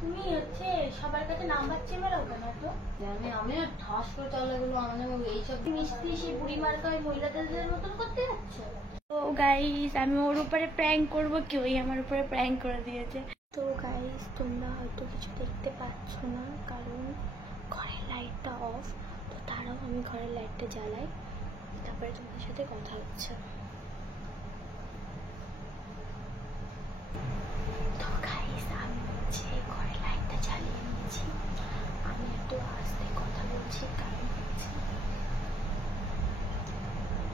তুমি হচ্ছে সবার কাছে নাম্বার চেয়ে বেড়াও কেন তো? আমি ঠাস করে চালা গেলো আমাদের এইসব মিষ্টি সে বুড়ি মার্কা ওই মহিলাদের মতন করতে যাচ্ছে। তো গাইস আমি ওর উপরে প্র্যাঙ্ক করব, কেউই আমার উপরে প্র্যাঙ্ক করে দিয়েছে। তো গাইস তোমরা হয়তো কিছু দেখতে পাচ্ছ না কারণ ঘরের লাইটটা অফ। তো তারাও আমি ঘরের লাইটটা জ্বালাই, তারপরে তোমাদের সাথে কথা হচ্ছে। তো গাইস আমি হচ্ছে ঘরের লাইটটা জ্বালিয়ে নিয়েছি। আমি একটু আস্তে কথা বলছি কারণ হচ্ছে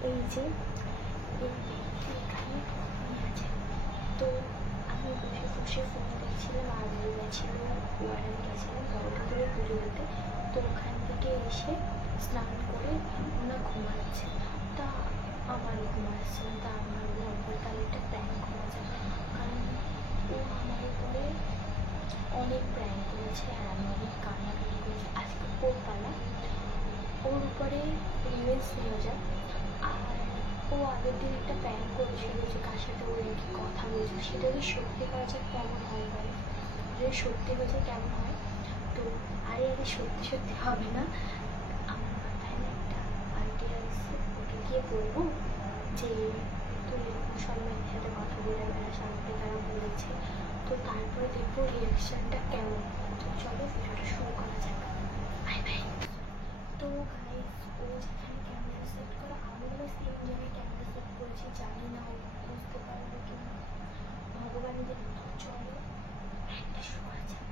এই যে এখানে ফোন আছে। তো আমি বসে বসে ফোন দেখছিলাম আর গেছিল ওয়ারেন্ট গেছিলাম বড়টা করে পুজো দিতে। তো ওখান থেকে এসে স্নান করে ওনা ঘুমাচ্ছে। তা আমার ঘুম আসছে না, তা আমার বলবো তাহলে একটা প্র্যাঙ্ক করা যায়, কারণ ও আমার উপরে অনেক প্র্যাঙ্ক করেছে আর আমি অনেক কান্নাকাটি করেছি। আজকে ওর পালা, ওর উপরে রিভেঞ্জ নেওয়া যায়। আর ও আগের দিন একটা প্র্যাঙ্ক করেছিল যে কার সাথে ও নাকি কথা বলছে, সেটা যদি সত্যি করা যায় কেমন হয় বলে, যদি সত্যি হয়ে যায় কেমন হয়। তো আরে সত্যি সত্যি হবে না, আমার মাথায় একটা আইডিয়া আসছে, ওকে গিয়ে বলবো যে তুই এরকম সব মেয়ের সাথে কথা বলে বেড়াস, আমাকে তারা বলেছে। তো তারপরে দেখবো রিয়াকশনটা কেমন। তো চলো ভিডিওটা শুরু করা যাক। Bye bye. তো গাইস ও যেখানে ক্যামেরা সেট করে আমিও সেম জায়গায় ক্যামেরা সেট করেছি, জানি না ও বুঝতে পারবে কি না, ভগবানের দিন। চলো একটা শুরু করা যাক।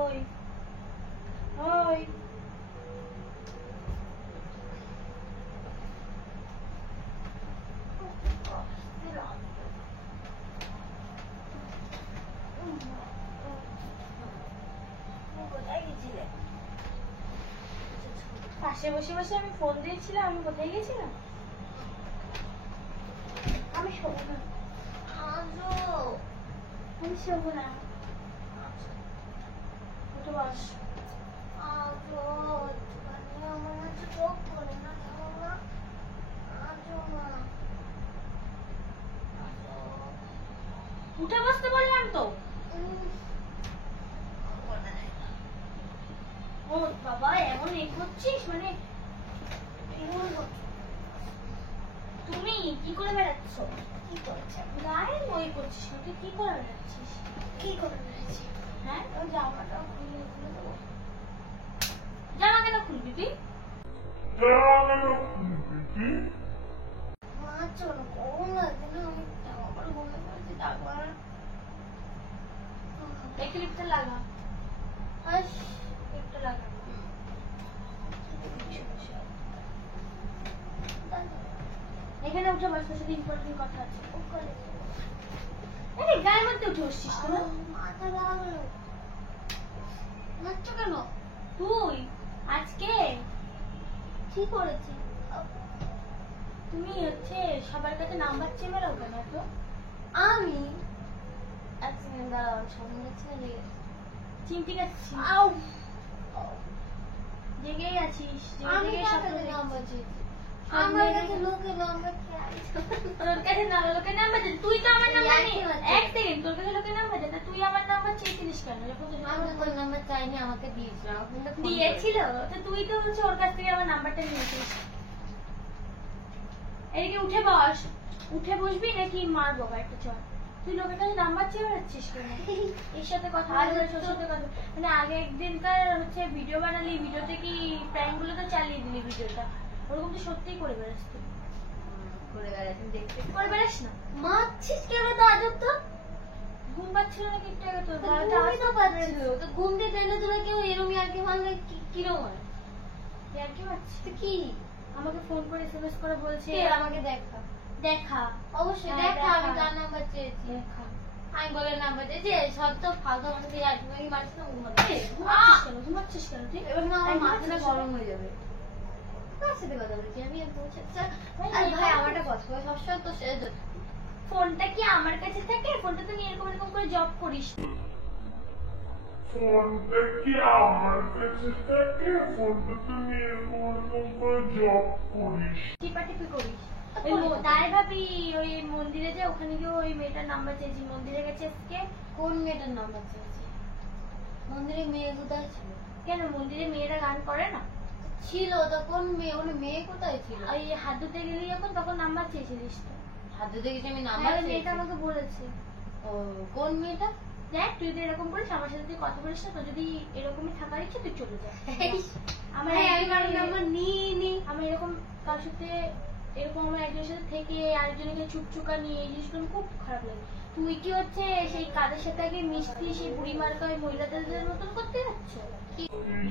ওই ওই পাশে বসে বসে আমি ফোন দিয়েছিলাম, আমি কোথায় গেছিলাম? আমি শোবো না, আমি শোবো না। উঠে বস। উঠে বসতে বললাম তো। ও বাবা এমন এ করছিস, মানে তুমি কি করে বেড়াচ্ছ? কি করছে গায়ে মই করছিস, তুই কি করে বেড়াচ্ছিস? কি করে বেড়াচ্ছিস? হ্যাঁ জামাটা খুলে খুলে দেবো। জামা কেন খুলবি তুই? ক্লিপটা লাগা, ক্লিপটা লাগা। এখানে উঠে বস, তোর সাথে ইম্পর্টেন্ট কথা আছে। আরে গায়ের মধ্যে উঠে বসছিস কেন? মাথা লাগলো। নাচছো কেন তুই? আজকে কি করেছি? তুমি হচ্ছে সবার কাছে নাম্বার চেয়ে বেড়াও কেন তো? আমি এক সেকেন্ড দাঁড়াও, সামনে ছেলে চিমটি কাচ্ছি। জেগেই আছিস? আমি নাম্বার চেয়েছি। আমার কাছে লোকের নাম্বার তোর কাছে না, লোকের নাম্বার তুই তো আমার নাম্বার নেই। এক সেকেন্ড, তোর কাছে লোকের নাম্বার দে, তুই আমার নাম্বার চেয়েছিলিস কেন? যখন আমি তোর নাম্বার চাইনি, আমাকে দিয়েছিল। দিয়েছিল তো তুই তো হচ্ছে ওর কাছ থেকে আমার নাম্বারটা নিয়েছিস। এদিকে উঠে বস। উঠে বসবি নাকি মারবো একটা চল? তুই লোকের কাছে নাম্বার চেয়ে বেড়াচ্ছিস কেন? এর সাথে কথা বলে তোর সাথে কথা, মানে আগে একদিনকার হচ্ছে ভিডিও বানালি, ভিডিওতে কি প্র্যাঙ্ক গুলো তো চালিয়ে দিলি ভিডিওটা, ওরকম তো সত্যিই করে বেড়াস তুই। করে বেড়াচ্ছি দেখতে। করে বেড়াস না? মারছিস কেন তো আজব তো? ঘুম পাচ্ছিল না একটু আগে তোর? তো ঘুমই তো পাচ্ছিল। তো ঘুম থেকে টেনে তোরা কেউ এরকম আর কি মারলে কিরকম হয়? আর কি পাচ্ছি? তো কি? আমাকে ফোন করে এসএমএস করে বলছে কে আমাকে দেখা? দেখা। অবশ্যই হ্যাঁ, দেখা, আমি দেখা। তার নাম্বার চেয়েছি। দেখা। আমি বলে নাম্বার চেয়েছি, সব তো ফালতু আমাকে দিয়ে আর কি মারছি না ঘুমাতে। ঘুমাচ্ছিস কেন তুই? এবার না আমার একদম মাথাটা ঘুমাচ্ছিস গরম হয়ে যাবে। কার সাথে কথা বলছি আমি? আর বলছি আচ্ছা ভাই, আরে ভাই আমার একটা কথা বল, সবসময় তো ফোনটা কি আমার কাছে থাকে? ফোনটা তুমি এরকম এরকম করে জব করিস? ফোনটা কি আমার কাছে থাকে? ফোনটা তুমি এরকম করে জব করিস? টিপাটিপি করিস? তাই ভাবি ওই মন্দিরে যে ওখানে গিয়ে ওই মেয়েটার নাম্বার চেয়েছি, মন্দিরে গেছে আজকে। কোন মেয়েটার নাম্বার চেয়েছি? মন্দিরে মেয়ে কোথায় ছিল? কেন মন্দিরে মেয়েরা গান করে না? ছিল তো, কোন মেয়ে? ওখানে মেয়ে কোথায় ছিল? ওই হাত ধুতে গেলি যখন তখন নাম্বার চেয়েছিলিস তো? হাত ধুতে গেছি আমি হ্যাঁ, নাম্বার ওই মেয়েটা আমাকে বলেছে। ও কোন মেয়েটা? দেখ তুই যদি এরকম করিস আমার সাথে তুই কথা বলিস না, তো যদি এরকমই থাকার ইচ্ছে তুই চলে যা। আমি কারোর নাম্বার নিইনি। আমি এরকম কারোর সাথে এরকম আমার একজনের সাথে থেকে আরেকজনকে চুপচুকা নিয়ে এই জিনিসগুলো আমার খুব খারাপ লাগে। তুই কি হচ্ছে সেই কাদের সাথে আগে মিশতি সেই বুড়ি মার্কা ওই মহিলাদের মতন করতে যাচ্ছ?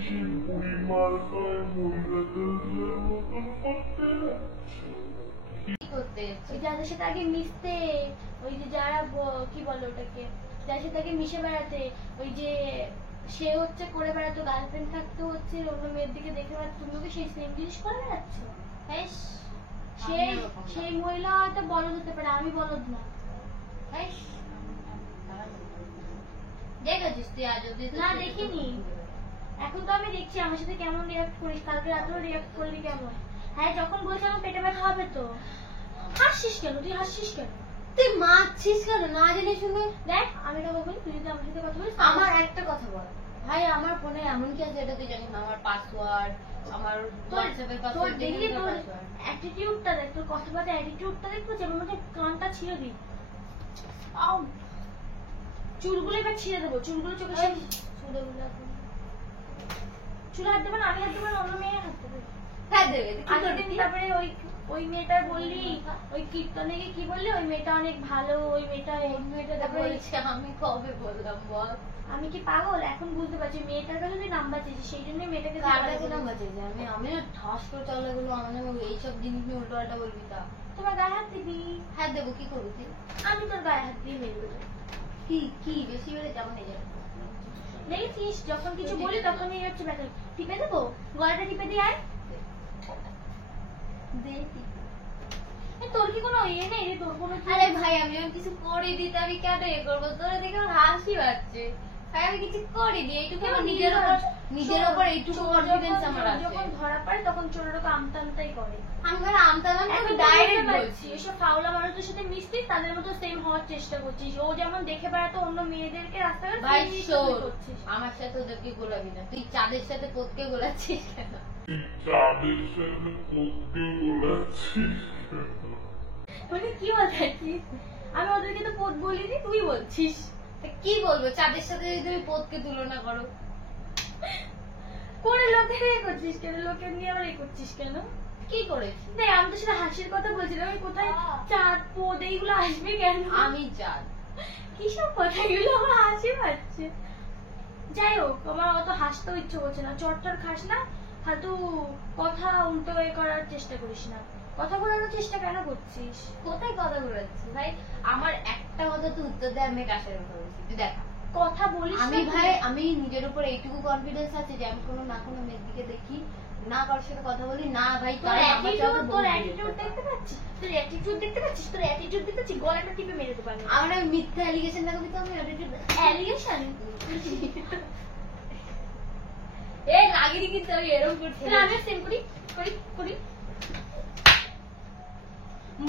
সেই পরিমার্কায় মহিলাদের মতন করতে যাচ্ছ? কি করতে এসেছি? ওই যাদের সাথে আগে মিশতে, ওই যে যারা কি বলে ওটাকে, যার সাথে আগে মিশে বেড়াতে, ওই যে সে হচ্ছে করে বেড়াতো, গার্লফ্রেন্ড থাকতে হচ্ছে অন্য মেয়ের দিকে দেখে বেড়াতো, তুমি ওকে সেই সেম জিনিস করে বেড়াচ্ছ? হেস, সেই আমি ওরকম না। সেই মহিলা হয়তো বলদ হতে পারে, আমি বলদ না। হেস। দেখেছিস তুই আজ অব্দি? না, দেখিনি। এখন তো আমি দেখছি আমার সাথে কেমন রিয়াক্ট করিস, কালকে রাতেও রিয়াক্ট করলি কেমন। হ্যাঁ, যখন বলছি আমার পেটে ব্যথা হবে তো। হাসছিস কেন? তুই হাসছিস কেন? তুই মারছিস কেন না জেনে শুনে? দেখ আমি এটা বলি, তুই যদি আমার সাথে কথা বলিস আমার একটা কথা বল ভাই, আমার ফোনে এমন কি আছে এটা তুই জানিস না? আমার পাসওয়ার্ড, আমার হোয়াটসঅ্যাপের তোর পাসওয়ার্ড দেখলি তোর অ্যাটিটিউডটা দেখ, তোর কথাবার্তা অ্যাটিটিউডটা দেখ, তো যেমন মধ্যে কানটা ছিঁড়ে দিই। আউ, চুলগুলো এবার ছিঁড়ে দেবো, চুলগুলো চোখে চুল হাত দেবে না, আমি হাত দেবো না, অন্য মেয়ে হাত দেবে। হ্যাঁ দেবে আগের দিন তারপরে ওই ওই মেয়েটার বললি, ওই কীর্তনে গিয়ে কি বললি, ওই মেয়েটা অনেক ভালো, ওই মেয়েটা তারপরে বলছে আমি কবে বললাম বল? আমি কি পাগল? এখন বুঝতে পারছি মেয়েটার কাছে তুই নাম্বার চেয়েছিস, সেই জন্যই মেয়েটাকে কার কাছে নাম্বার চেয়েছি আমি? আমি ঠাস করে চলে গেলো আমার নামে এইসব জিনিস নিয়ে উল্টো পাল্টা বলবি তা? তোমার গায়ে হাত দিবি? হ্যাঁ দেবো, কি করবি তুই? আমি তোর গায়ে হাত দিয়ে মেরে দেবো। কি কি বেশি বেড়ে যেমন এই যাবে? দেখেছিস যখন কিছু বলি তখনই হচ্ছে ব্যথা। টিপে দেবো, গলাটা টিপে দিয়ে আয়। দেখি। তোর কি কোনো ইয়ে নেই রে? তোর কোনো আরে ভাই আমি যখন কিছু করিনি তো আমি কেন ইয়ে করবো? তোরা দেখে আমার হাসি পাচ্ছে। ভাই আমি কিছু করিনি, এইটুকু আমার নিজের ওপর এইটুকু কনফিডেন্স আমার আছে। যখন ধরা পড়ে তখন চোরের ওপর আমতা আমতাই করে। আমি মানে আমতালাম এখন আমি ডাইরেক্ট বলছি বলছি। এসব ফাউলা মানুষদের সাথে মিশতিস, তাদের মতো সেম হওয়ার চেষ্টা করছিস। ও যেমন দেখে বেড়াতো অন্য মেয়েদেরকে রাস্তাঘাট, ভাই সেই জিনিসটা শোন, তুই করছিস। আমার সাথে ওদেরকে গোলাবি না। তুই চাঁদের সাথে পোতকে গোলাচ্ছিস কেন? তুই চাঁদের সাথে করতে বলেছিস? মানে কি বলছিস? আমি ওদেরকে তো পোত বলিনি, তুই বলছিস। তা কি বলবো? চাঁদের সাথে যদি তুমি পোতকে তুলনা করো? করে লোকের এ করছিস কেন? লোকের নিয়ে আবার এ করছিস কেন? কি করেছি? দেখ আমি তো সেটা হাসির কথা বলছিলাম, আমি কোথায় চাঁদ পোদ এইগুলো আসবে কেন? আমি চাঁদ। কিসব কথা এগুলো? আমার হাসি পাচ্ছে। যাই হোক, আমার অত হাসতেও ইচ্ছে করছে না। চটচট খাস না, ফালতু কথা উল্টো এ করার চেষ্টা করিস না। কথা বলানোর চেষ্টা কেন করছিস? কোথায় কথা বলেছি ভাই? আমার একটা কথা তুই উত্তর দে, আমি কার সাথে কথা বলছি তুই দেখা। কথা বলিস আমি না ভাই তুই। আমি নিজের উপর এইটুকু কনফিডেন্স আছে যে আমি কোনো না কোনো মেয়ের দিকে দেখি না, কারোর সাথে কথা বলি না ভাই। তোর অ্যাটিটিউড দেখতে পাচ্ছিস? তোর অ্যাটিটিউড দেখতে পাচ্ছিস? তোর অ্যাটিটিউড দেখতে পাচ্ছিস? গলাটা টিপে মেরে দেবো আমি। আমার মিথ্যা অ্যালিগেশন দেখাবি তো? আমি অ্যাটিটিউড অ্যালিগেশন? এ লাগিনি কিন্তু আমি এরকম করছি তাহলে আমি সেম করি করি করি।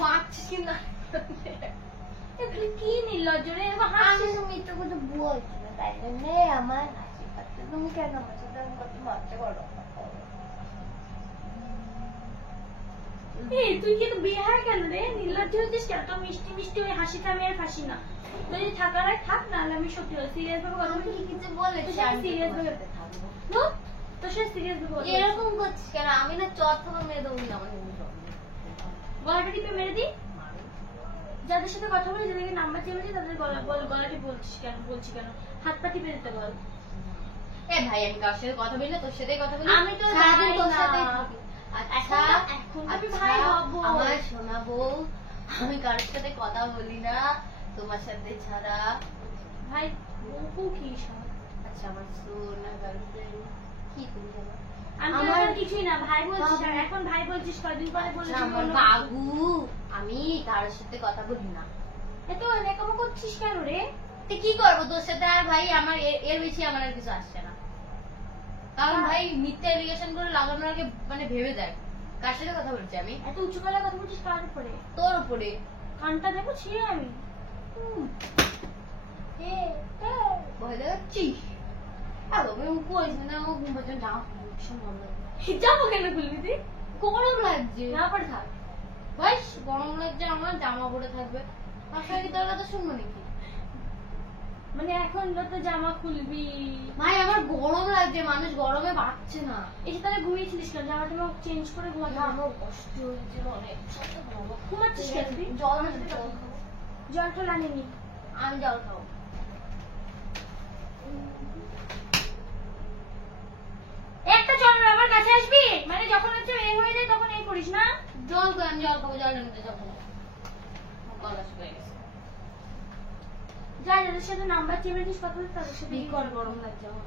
মারছিস কিন্তু এগুলো কি নির্লজ্জ রে? এরকম আমি হাসছিস। তো মিথ্যা কথা বলছি না, তাই জন্য আমার হাসি পাচ্ছে। তুমি কেন আমার সাথে এরকম করতে মারতে পারো? এই তুই কি তো বিহার কেন রে? নির্লজ্জ হচ্ছিস কেন? তোর মিষ্টি মিষ্টি ওই হাসিটা আমি আর ফাঁসি না। তুই যদি থাকার হয় থাক, না হলে আমি সত্যি সিরিয়াস ভাবে কথা আমি বলি। কি কিছু বলেছি? তুই আমি serious তোমার ভাবে- সাথে থাকবো। ধুর, তোর সাথে সিরিয়াসলি কথা বলছি। এরকম করছিস কেন? আমি না চট থেকে মেরে দেবো না আমার গলাটা টিপে মেরে দি। যাদের সাথে কথা বলি, যাদেরকে নাম্বার চেয়েছি, তাদের গলাটি বলছি কেন? হাত পা টিপে দিতে বল। এ ভাই, আমি কার সাথে কথা বলি না, তোর সাথেই কথা বলি। আমি তো সারাদিন ভাই তোর না। সাথেই থাকি। আচ্ছা, এখন আমি আচ্ছা, ভাই হবো। আমার শোনাবো, আমি কারোর সাথে কথা বলি না তোমার সাথে ছাড়া। ভাই বকু কি সব? আচ্ছা, আমার সোনা গার্লফ্রেন্ড কি তুমি আবার? আমি তো আমার- এখন কিছুই না, ভাই বলছিস। বাবু। আর এখন ভাই বলছিস, কয়দিন পরে আচ্ছা, বলছিস আমার অন্য বাবু, আমি কারোর সাথে কথা বলি না। কিছু। এত রেকম করছিস কেন রে? তো কি করবো তোর সাথে? আর ভাই আমার এর বেশি আমার আর কিছু আসছে না। কারণ ভাই মিথ্যা রিলেশন করে লাগানোর আগে মানে ভেবে দেখ কার সাথে কথা বলছি আমি। এত উঁচু গলায় কথা বলছিস কার উপরে? তোর উপরে। কানটা দেখো ছিঁড়ে আমি। ভয় দেখাচ্ছিস? আমি বলছি না, আমার ঘুম পাচ্ছে, জামা খুলবো, ভীষণ ভালো লাগে। যাবো কেন খুলবি তুই? গরম লাগছে না পরে থাক। ভাই, গরম লাগছে আমার, জামা পরে থাকবে। আসলে কি তোর কথা শুনবো নাকি? মানে এখন তো জামা খুলবি? ভাই আমার গরম লাগছে, মানুষ গরমে বাঁচছে না। এসে তাহলে ঘুমিয়েছিলিস কেন? জামা টামা চেঞ্জ করে ঘুমাতে হবে। আমার কষ্ট হয়েছিল অনেক। ঘুমাচ্ছিস কেন তুই? জল জল খাবো। জল টল আনিনি। আমি জল খাবো। একটা চল না, আমার কাছে আসবি? মানে যখন হচ্ছে এ হয়ে যায় তখন এই করিস না? জল খাবো, আমি জল খাবো, জল নিতে যাবো। গলা শুকিয়ে গেছে। যা, যাদের সাথে নাম্বার চেপেছিস কথা বলতে, তাদের সাথে বিকট গরম লাগছে আমার।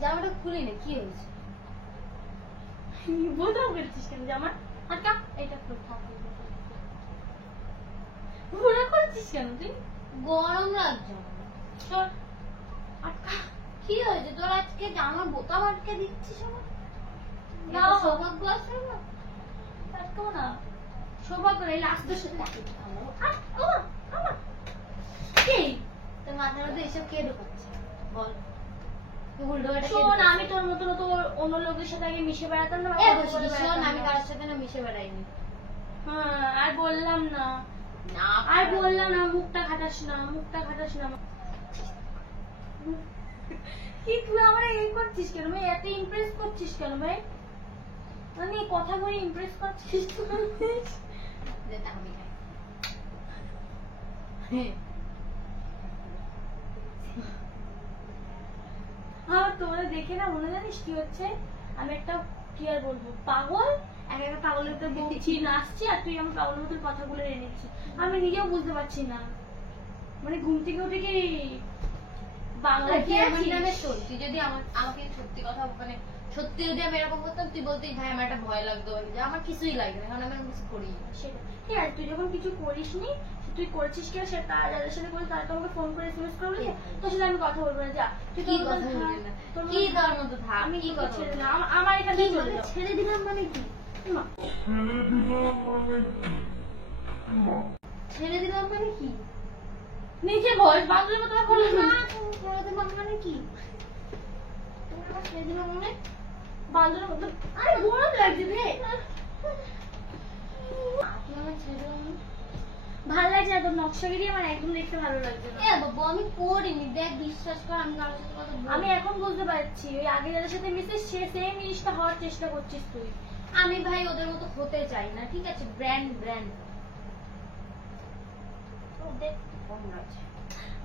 জামাটা খুলি না, কি হয়েছে? বোঝাও করছিস কেন জামা? আটকা, এটা খুব থাকে। ঘোরা করছিস কেন তুই? গরম লাগছে আমার। চল আটকা। কি হয়েছে তোর? আজকে জামার বোতাম আটকে দিচ্ছিস আমার? না। না, সৌভাগ্য আসবে না। আটকাবো না। সৌভাগ্য এই লাস্টের সাথে কি? তোর মাথার মধ্যে এসব কে ঢুকাচ্ছে বল? তুই উল্টো পাল্টা কে শোন, ঢুকাচ্ছে? আমি তোর মতো তো অন্য লোকের সাথে আগে মিশে বেড়াতাম না। এ বসে শোন, আমি কারোর সাথে না মিশে বেড়াইনি। হ্যাঁ, আর বললাম না। না, আর বললাম না, মুখটা খাটাস না, মুখটা খাটাস না। কি তুই আমার এই করছিস কেন ভাই? এত ইমপ্রেস করছিস কেন ভাই? মানে কথা বলে ইমপ্রেস করছিস তুই? যেটা আমি খাই। হ্যাঁ, তোরা দেখে না মনে জানিস কি হচ্ছে? আমি একটা কি আর বলবো, পাগল। একটা পাগলের তো বলছি নাচছি, আর তুই আমার পাগলের মতো কথাগুলো এনেছিস। আমি নিজেও বুঝতে পারছি না, মানে ঘুম থেকে উঠে কি বাংলা কি মানে শোন, তুই যদি আমাকে সত্যি কথা মানে সত্যি যদি আমি এরকম করতাম, তুই বলতিস ভাই আমার একটা ভয় লাগতো, যে আমার কিছুই লাগে না, কারণ আমি এরকম কিছু করি না। সেটা ঠিক আছে। তুই যখন কিছু করিস নি, তুই করছিস কি? সে তার যাদের সাথে করিস তারা তোমাকে ফোন করে SMS করে বলেছে তোর সাথে আমি কথা বলবো না। যা তুই কি তোর কথা মতন বলবি না? থাক, তোর কি মতন তার মতো থাক? আমি কি কি কথা ছেড়ে বলবি? দিলাম? আমার এখান থেকে চলে যাও। ছেড়ে দিলাম মানে কি? মা, ছেড়ে দিলাম মানে কি? মা, ছেড়ে দিলাম মানে কি? নিচে বস, বাংলার মতো করে বলবি না। না, তুমি ছেড়ে দিলাম মানে কি? তুমি আমার ছেড়ে দিলাম মানে? বাংলার মতো। আরে গরম লাগছে রে। তুমি আমার ছেড়ে দিলাম মানে? ভালো লাগছে না তোর নকশাগিরি, আমার একদম দেখতে ভালো লাগছে না। এ বাবু, আমি করিনি, দেখ বিশ্বাস কর, আমি কারোর সাথে কথা বলিনি। আমি এখন বুঝতে পারছি, ওই আগে যাদের সাথে মিশিস সে সেম জিনিসটা হওয়ার চেষ্টা করছিস তুই। আমি ভাই ওদের মতো হতে চাই না, ঠিক আছে? ব্র্যান্ড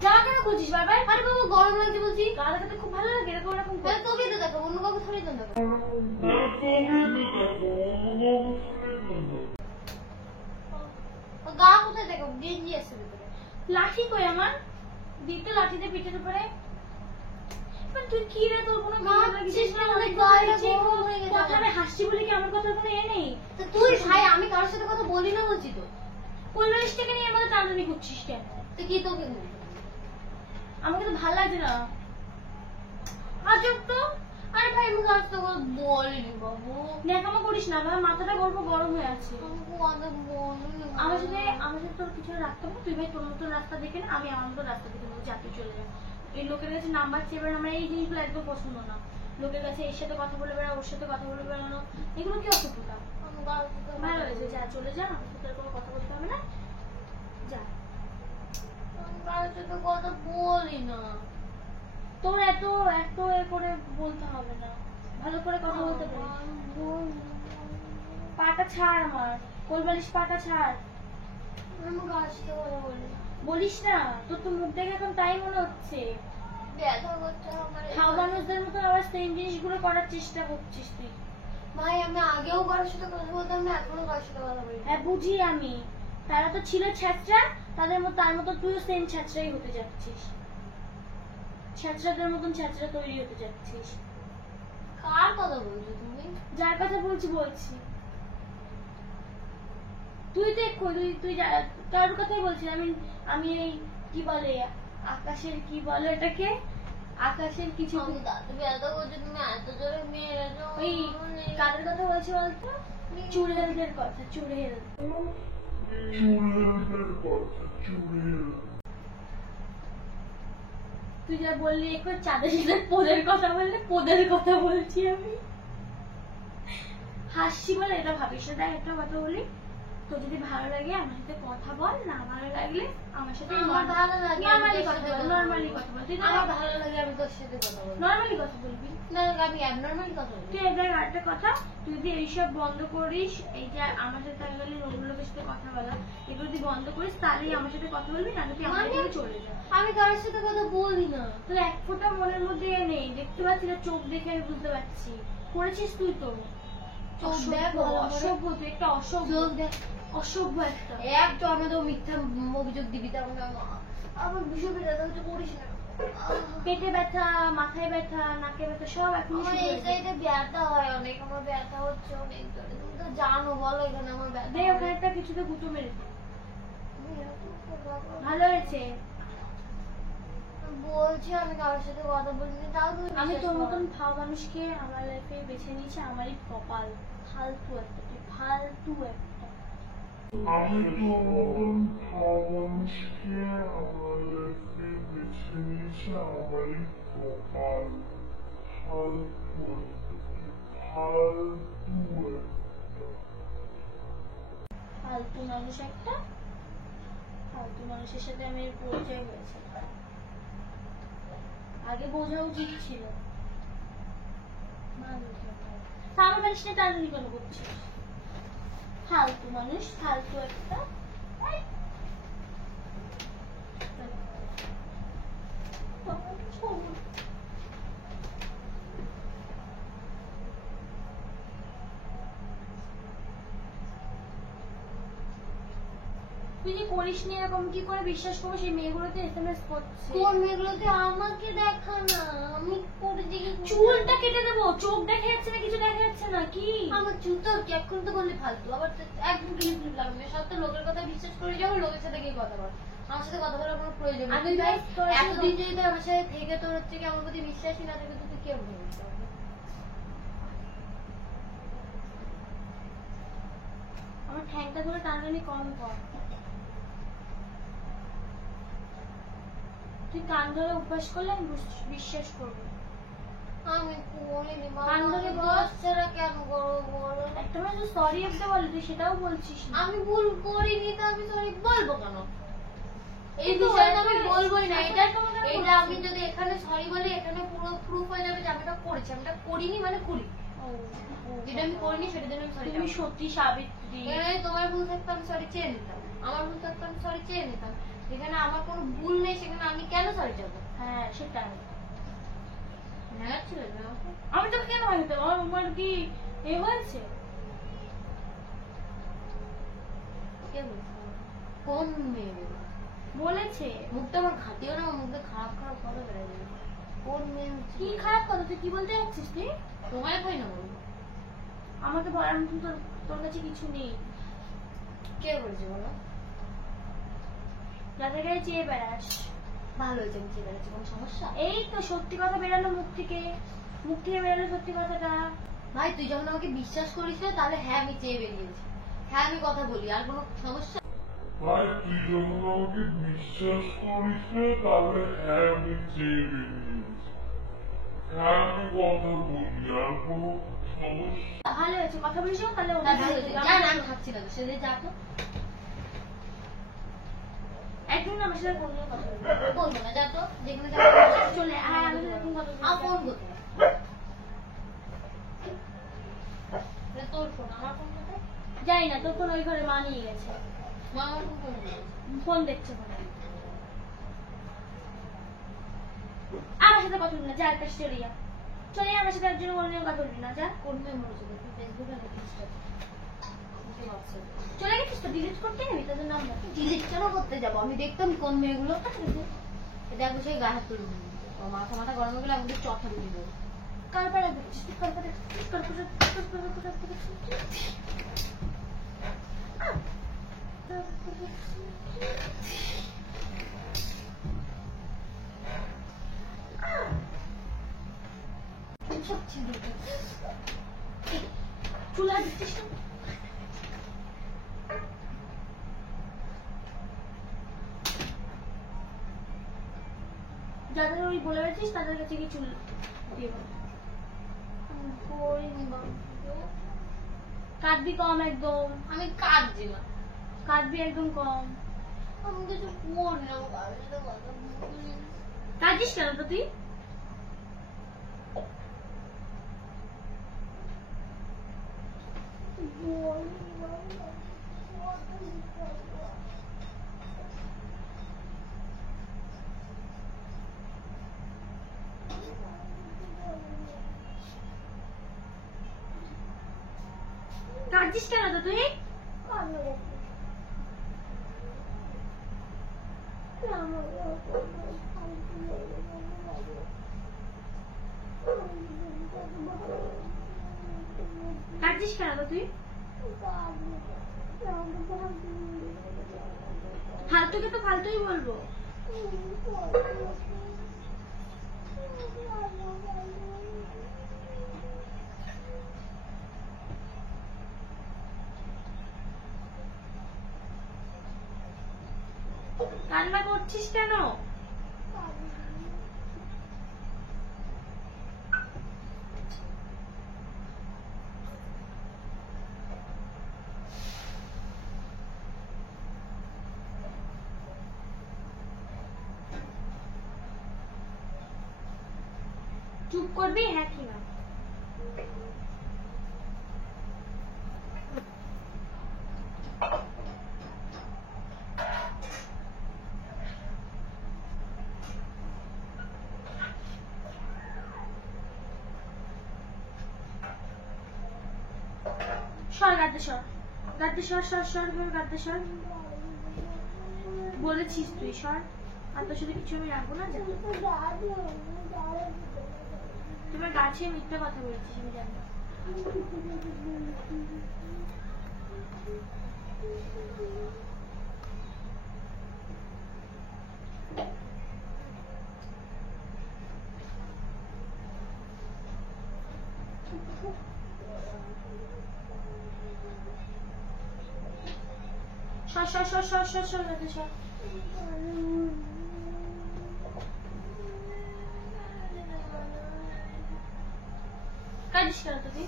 জামা কেন খুঁজিস বারবার? আরে বাবু, গরম লাগছে বলছি। গালা খেতে খুব ভালো লাগে, এরকম এরকম কর। তাহলে তোকে তো দেখো, অন্য কাউকে থরি তো দেখো। গা কোথায় দেখো? গেঞ্জি আছে ভিতরে। লাঠি কই আমার? দিতে লাঠিতে পিঠের উপরে। এবার তুই কি রে, তোর কোনো গান নাচছিস লাগিস না? না, অনেক গায়ে গায়ে গরম হয়ে গেছে কথা আমার। আমি হাসছি বলে কি আমার কথার কোনো এ নেই? তো তুই ভাই, আমি কারোর সাথে কথা বলি না বলছি তো। পরিবেশ থেকে নিয়ে আমাদের টানাটানি করছিস কেন? তো কি তোকে আমাকে তো ভালো লাগছে না। আজব তো। আরে ভাই, আমি কারোর সাথে কথা বলিনি বাবু। ন্যাকামো করিস না, আমার মাথাটা গল্প গরম হয়ে আছে। আমাকে কথা বলিনি। আমার সাথে তোর পিছনে রাখতে হবে। তুই ভাই তোর মতো রাস্তা দেখে না, আমি আমার মতো রাস্তা দেখে নেবো। যা তুই চলে যা। এই লোকের কাছে নাম্বার চেয়ে বেড়ানো, আমার এই জিনিসগুলো একদম পছন্দ না। লোকের কাছে এর সাথে কথা বলে বেড়া, ওর সাথে কথা বলে বেড়ানো, এগুলো কি অসভ্যতা? আমি কারোর সাথে ভালো হয়েছে, যা চলে যা, আমার সাথে আর কোনো কথা বলতে হবে না। যা। আমি কারোর সাথে কথা বলি না। তোর এত এত এ করে বলতে হবে না, ভালো করে কথা বলতে পারিস। পাটা ছাড় আমার, কোল বালিশ পাটা ছাড়। আমি কার সাথে কথা বলি? বলিস না, তোর তো মুখ দেখে এখন তাই মনে হচ্ছে। ব্যথা করছে আমার। খাওয়া মানুষদের মতো আবার সেম জিনিসগুলো করার চেষ্টা করছিস তুই। ভাই আমি আগেও কারোর সাথে কথা বলতাম না, এখনো কারোর সাথে কথা বলি না। হ্যাঁ বুঝি আমি, তারা তো ছিল ছ্যাঁচড়া, তার মতো তুইও সেম ছ্যাঁচড়াই হতে যাচ্ছিস, ছ্যাঁচড়াদের মতন ছ্যাঁচড়া তৈরি হতে যাচ্ছিস। কার কথা বলছো তুমি? যার কথা বলছি তুই দেখ, তুই কারোর কথাই বলছিস। আমি এই কি বলে আকাশের, কি বলে এটাকে, আকাশের কিছু আমি দাদু ব্যথা করছে, তুমি এত জোরে মেরেছো। ওই কাদের কথা বলছি বলতো, চুড়েলদের কথা, চুড়েল। চুড়েলদের কথা, চুড়েল। তুই যা বললি একবার চাঁদের সাথে পোদের কথা বললে, পোদের কথা বলছি আমি। হাসছি বলে এটা ভাবিস না। দেখ একটা কথা বলি, তোর যদি ভালো লাগে আমার সাথে কথা বল, না ভালো লাগলে আমার সাথে আমার ভালো লাগে, নর্মালি কথা বল, নর্মালি কথা বল। তুই আমার ভালো লাগে আমি তোর সাথে কথা বলবো। নর্মালি কথা বলবি না আমি অ্যাবনর্মালি কথা বলবো। তুই। দেখ আরেকটা কথা, তুই যদি এইসব বন্ধ করিস, এই যে আমার সাথে গেলে অন্য লোকের সাথে কথা বলা, এগুলো যদি বন্ধ করিস তাহলেই আমার সাথে কথা বলবি, না তুই আমার দিকে চলে যা। আমি কারোর সাথে কথা বলি না। তোর এক ফোঁটা মনের মধ্যে এ নেই, দেখতে পাচ্ছি না, চোখ দেখে আমি বুঝতে পারছি। করেছিস তুই তো। চোখ দেখ ভালো করে। অসভ্য, তুই একটা অসভ্য, চোখ দেখ। অসভ্য একটা। একটু আমাদের মিথ্যা অভিযোগ দিবি, তেমন আমার ভীষণ ব্যথা হচ্ছে, করিস না। পেটে ব্যথা, মাথায় ব্যথা, নাকে ব্যথা সব এখন আমার এই সাইডে ব্যথা হয় অনেক, আমার ব্যথা হচ্ছে অনেক ধরে। তুমি তো জানো, বলো এখানে আমার ব্যথা দে হয়। ওখানে একটা কিছুতে গুঁতো মেরে দে। ভালো হয়েছে। বলছি আমি কারোর সাথে কথা বলিনি, তাও তুমি আমি বিশ্বাস তোর করো মতন না। ভাব মানুষকে আমার লাইফে বেছে নিয়েছি, আমারই কপাল। ফালতু একটা, তুই ফালতু একটা। আমি তোর মতন মানুষকে আমার লাইফে বেছে নিয়েছি, আমারই কপাল। ফালতু একটা। ফালতু মানুষ একটা, ফালতু মানুষের সাথে আমি পরিচয় হয়েছে, আগে বোঝা উচিত ছিল। তা আমার মানুষ নিয়ে টানাটানি কেন করছিস? ফালতু মানুষ, ফালতু একটা। তুই যে করিস নি এরকম, কি করে বিশ্বাস করবো? সেই মেয়েগুলোতে SMS করছে। কোন মেয়েগুলোতে? আমাকে দেখা না, আমি করেছি কি? চুলটা কেটে দেবো, চোখ দেখা যাচ্ছে না, কিছু দেখা যাচ্ছে না কি? আমার জুতো চেক করতে বললে ফালতু, আবার তো একদম ক্লিপ লাগবে। সব তো লোকের কথা বিশ্বাস করে যাবো, লোকের সাথে গিয়ে কথা বল। আমার সাথে কথা বলার কোনো প্রয়োজন নেই। আমি তুই ভাই তোর সাথে এতদিন যদি তুই আমার সাথে থেকে তোর হচ্ছে কি আমার প্রতি বিশ্বাসই না থাকে, তুই কেমন বলতে পারবি? আমার ঠ্যাংটা ধরে টানাটানি কম কর। তুই কান ধরে অভ্যাস করলে আমি বিশ্বাস করবো। আমি করিনি মা, কান ধরে আমি বল। দোষ ছাড়া কেন করবো বলো? একটা মানে সরি একটা বলে, তুই সেটাও বলছিস না। আমি ভুল করিনি তো আমি সরি বলবো কেন? এই কিন্তু বিষয়টা আমি হয়তো বলবোই না। এখন এটা তোমাকে এটা বলছি। আমি যদি এখানে সরি বলি, এখানে পুরো প্রুফ হয়ে যাবে যে আমি এটা করেছি। আমি এটা করিনি মানে করি, যেটা আমি করিনি সেটা জন্য আমি সরি। তুমি সত্যি সাবিত্রী। এখানে তোমার ভুল থাকতো আমি সরি চেয়ে নিতাম, আমার ভুল থাকতো আমি সরি চেয়ে নিতাম। যেখানে আমার কোনো ভুল নেই সেখানে আমি কেন সরি চাবো? হ্যাঁ সেটাই। হ্যাঁ ছিল না আমাকে? আমি তো কেন হইতো, আমার কি এ হয়েছে? কে বলছে? কোন মেয়ে বলেছে। মুখটা আমার ঘাটিও না, আমার মুখে খারাপ খারাপ কথা বেড়ে যাবে। কোন মেয়ে হচ্ছে? কি খারাপ কথা? তুই কি বলতে যাচ্ছিস? তুই তোমায় কই না বলবো? আমাকে বলার মতন তোর কাছে কিছু নেই। কে বলছে বলো? যাদের গায়ে চেয়ে বেড়াস। ভালো হয়েছে আমি চেয়ে বেড়াচ্ছি, কোনো সমস্যা? এই তো সত্যি কথা বেরালো মুখ থেকে, মুখ থেকে বেরালো সত্যি কথাটা। ভাই তুই যখন আমাকে বিশ্বাস করিস না, তাহলে হ্যাঁ আমি চেয়ে বেরিয়েছি, হ্যাঁ আমি কথা বলি, আর কোনো সমস্যা? ভাই তুই যখন আমাকে বিশ্বাস করিস না, তাহলে হ্যাঁ আমি চেয়ে বেরিয়েছি, হ্যাঁ আমি কথা বলি, আর কোনো সমস্যা? ভালো হয়েছে, কথা বলিস না, তাহলে না, ভালো হয়েছে। যা না, আমি খাচ্ছি না, সেদিন যা তো। একদিন না আমার সাথে কোনো কথা বলবে না। বলবো না, যা তো যেখানে যাবো চলে আয়, আমি সাথে কোনো কথা বলবো না। ফোন করতে তোর ফোন, আমার ফোন কোথায়? জানি না, তোর ফোন ওই ঘরে মা নিয়ে গেছে, মা আমার ফোন করেছে। ফোন দেখছে ফোনে। আমার সাথে কথা বলবি না, যা একটা চলে যা, চলে যা, আমার সাথে একজন কোনো কথা বলবি না, যা। কোন মেমোরি চলে ফেসবুকে নাকি ইনস্টাতে? চলে গেছিস তো, ডিলিট করতে নেবি তোদের নাম্বার। ডিলিট কেন করতে যাবো? আমি দেখতাম কোন মেয়েগুলো এটা একবার সেই গায়ে হাত তুলে দিবি। ও মাথা মাথা গরম হয়ে গেলে আমাদের চথা দিয়ে দেবো। কার পাড়া দেখছিস তুই? কার পাড়া চুলা দিচ্ছিস না? যাদের ওই বলে গেছিস তাদের কাছে কি চুল দিয়ে কাটবি কম একদম, আমি কাঁদছি না, কাটবি একদম কম। আমি কিছু করলাম, কাটিস কেন তো তুই? কাটিস কেন তো তুই? কাটিস কেন তো তুই? ফালতুকে তো ফালতুই বলবো। কান্না করছিস কেন? চুপ করবি, হ্যাঁ কি না? সর গাদ্দে সর, গাদ্দে সর, সর সর গাদ্দে সর। বলেছিস তুই সর, আর তোর সাথে কিছু আমি রাখবো না। তোমার গাছে মিথ্যা কথা বলেছিস আমি জানি। সর সর সর সর সর সর গাদ্দে সর। কাঁদিস কেন তো তুই?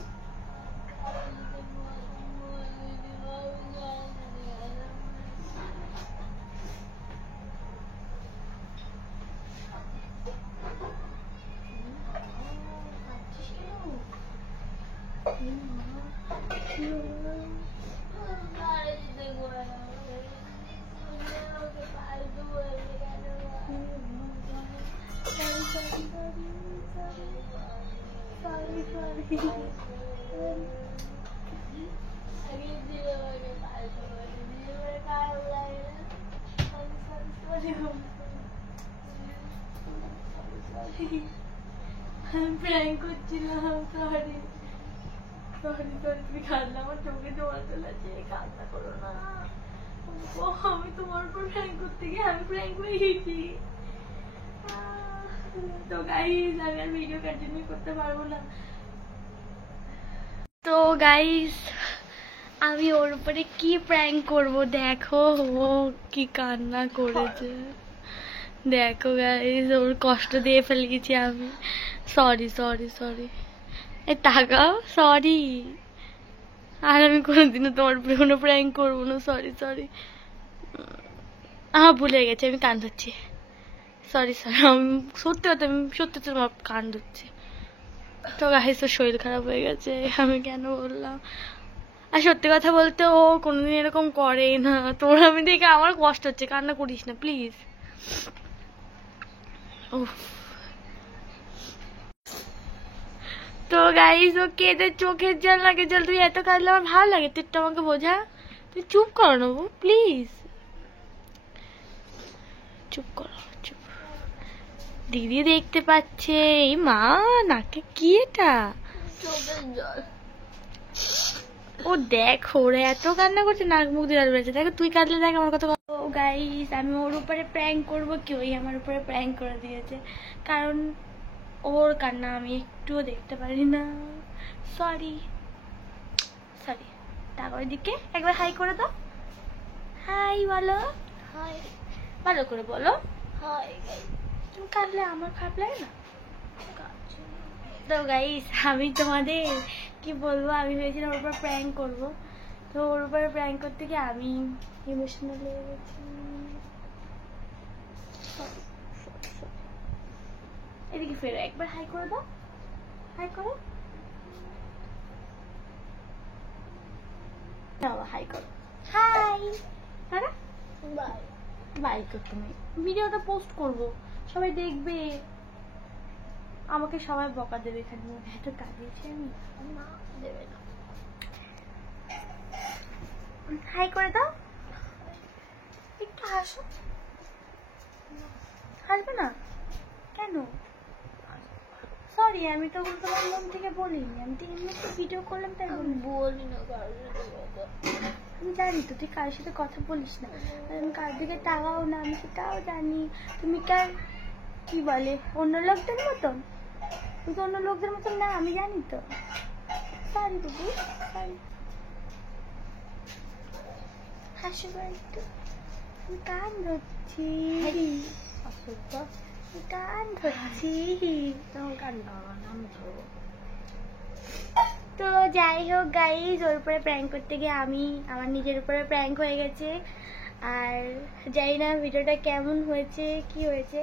প্র্যাঙ্ক করছিলাম, সরি সরি সরি। তুমি কান্না, আমার চোখে জল চলে আসছে, কান্না করো না। ও আমি তোমার উপর প্র্যাঙ্ক করতে গিয়ে আমি প্র্যাঙ্ক হয়ে গেছি। তো গাইস আমি আর ভিডিও কন্টিনিউ করতে পারবো না। তো গাইস আমি ওর উপরে কি প্র্যাঙ্ক করব, দেখো ও কি কান্না করেছে। দেখো গাইস ওর কষ্ট দিয়ে ফেলেছি আমি। সরি সরি সরি, এই তাকাও, সরি। আর আমি কোনোদিনও তোমার উপরে কোনো প্র্যাঙ্ক করবো না, সরি সরি। ভুলে গেছি, আমি কান ধরছি। সরি আমি সত্যি কথা, আমি সত্যি তোমার কান ধরছি। তো গাইস ওর শরীর খারাপ হয়ে গেছে, আমি কেন বললাম। আর সত্যি কথা বলতে ও কোনোদিন এরকম করে না, তোর আমি দেখে আমার কষ্ট হচ্ছে, কান্না করিস না প্লিজ। তো গাইস ও কেঁদে চোখের জল লাগে, জল তুই এত কাঁদলে আমার ভালো লাগে? তুই একটু আমাকে বোঝা, তুই চুপ করো না প্লিজ, চুপ করো চুপ। দিদি দেখতে পাচ্ছে। এই মা, নাকে কি এটা? ও দেখো ওরা এত কান্না করছে, নাক মুখ দিয়ে বেড়েছে। দেখো তুই কাঁদলে দেখ আমার কত। ও গাইস আমি ওর উপরে প্র্যাঙ্ক করবো, কি ওই আমার উপরে প্র্যাঙ্ক করে দিয়েছে, কারণ ওর কান্না আমি একটুও দেখতে পারি না। Sorry sorry. তারপর ওইদিকে একবার হাই করে দাও, হাই বলো, হাই ভালো করে বলো। হাই তুমি কাঁদলে আমার খারাপ লাগে না? তো গাইস আমি তোমাদের কি বলবো, আমি ভেবেছিলাম ওর উপর প্র্যাঙ্ক করবো, তো ওর উপরে প্র্যাঙ্ক করতে গিয়ে আমি ইমোশনাল হয়ে গেছি। এদিকে ফেরো, একবার হাই করে দাও, হাই করো, হাই করো, হাই। হ্যাঁ বাই বাই করতে নেই, ভিডিওটা পোস্ট করব, সবাই দেখবে, আমাকে সবাই বকা দেবে এখানে, এত কাঁদিয়েছি আমি। না দেবে না। হাই করে দাও, একটু হাসো। হাসবে না কেন? সরি, আমি তো তোমার মন থেকে বলিনি, আমি তো এমনি একটা ভিডিও করলাম তাই বলি। বলি না কারোর সাথে কথা। আমি জানি তো তুই কারোর সাথে কথা বলিস না, আর আমি কার দিকে তাকাও না, আমি সেটাও জানি। তুমি কার কি বলে অন্য লোকদের মতন, তুই তো অন্য লোকদের মতন না, আমি জানি তো। সরি বুবু, সরি। হাসি একটু, আমি কান ধরছি, কান ধরছি, তোমার কান্না আমি ধরবো। তো যাই হোক গাইজ, ওর উপরে প্র্যাঙ্ক করতে গিয়ে আমি আমার নিজের উপরে প্র্যাঙ্ক হয়ে গেছে। আর জানি না ভিডিওটা কেমন হয়েছে, কি হয়েছে।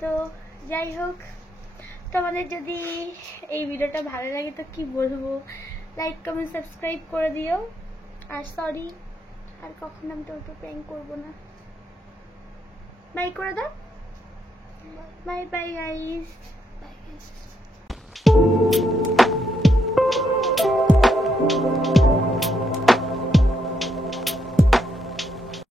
তো যাই হোক, তোমাদের যদি এই ভিডিওটা ভালো লাগে তো কি বলবো, লাইক কমেন্ট সাবস্ক্রাইব করে দিও। আর সরি, আর কখনো আমি তোর উপর প্র্যাঙ্ক করবো না। বাই করে দাও, বাই বাই গাইজ। বাই।